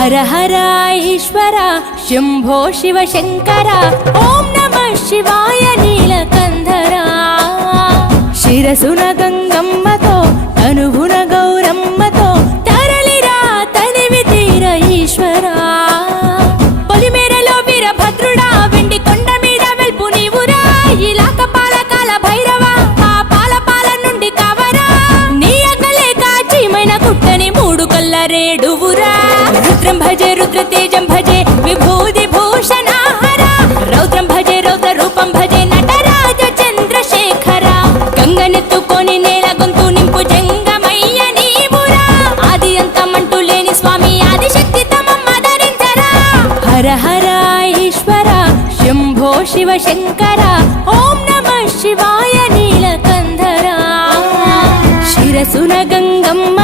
हर हर ईश्वर शंभो शिव शंकर ओम नमः शिवाय नीलकंधरा शिरसुन गंगम्मतो तनुभुन गौरम्मतो तरलिरा तनिवि तीर ईश्वरा పొలిమేరలో వీరభద్రుడా వెండి కొండ మీద వెల్పు నీవురా ఇలాక పాలకాల భైరవ ఆ పాల నుండి కవరా నీ అగలే కాచిమైన కుట్టని మూడు కల్ల రేడువురా रुद्रं भजे रुद्रतेजं भजे विभूति भूषणहर रौद्रं भजे रौद्र रूपं भजे नटराज चंद्रशेखर गंगनेत्तुकोनि नेल गొంతు నింపు జంగమయ్య నీవురా ఆది అంతమంటూ లేని స్వామి ఆదిశక్తి తమం ఆదరించరా హర హర ఈశ్వర శంభో శివ శంకర ఓం నమః శివాయ నీలకంధర శిరసున గంగమ్మ